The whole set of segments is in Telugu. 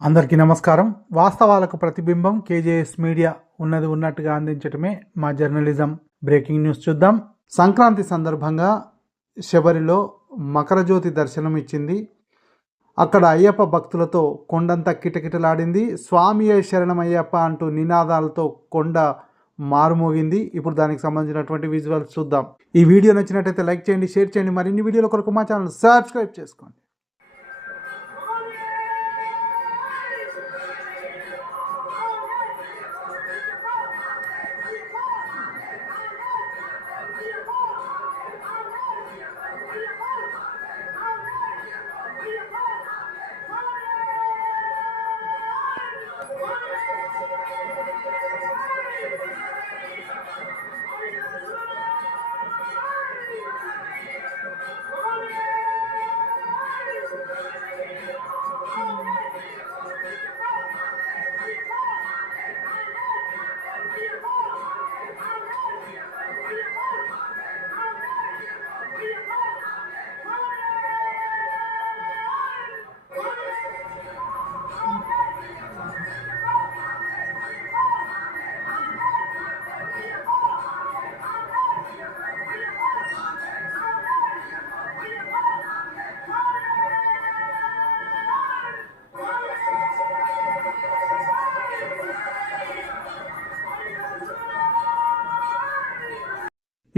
అందరికీ నమస్కారం. వాస్తవాలకు ప్రతిబింబం కేజేఎస్ మీడియా ఉన్నది ఉన్నట్టుగా అందించటమే మా జర్నలిజం. బ్రేకింగ్ న్యూస్ చూద్దాం. సంక్రాంతి సందర్భంగా శబరిలో మకరజ్యోతి దర్శనం ఇచ్చింది. అక్కడ అయ్యప్ప భక్తులతో కొండంతా కిటకిటలాడింది. స్వామియే శరణమయ్యప్ప అంటూ నినాదాలతో కొండ మారుమోగింది. ఇప్పుడు దానికి సంబంధించినటువంటి విజువల్స్ చూద్దాం. ఈ వీడియో నచ్చినట్టయితే లైక్ చేయండి, షేర్ చేయండి. మరిన్ని వీడియోల కొరకు మా ఛానల్ సబ్స్క్రైబ్ చేసుకోండి.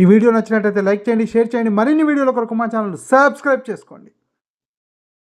ఈ వీడియో నచ్చినట్టయితే లైక్ చేయండి, షేర్ చేయండి. మరిన్ని వీడియోల కొరకు మా ఛానల్ సబ్స్క్రైబ్ చేసుకోండి.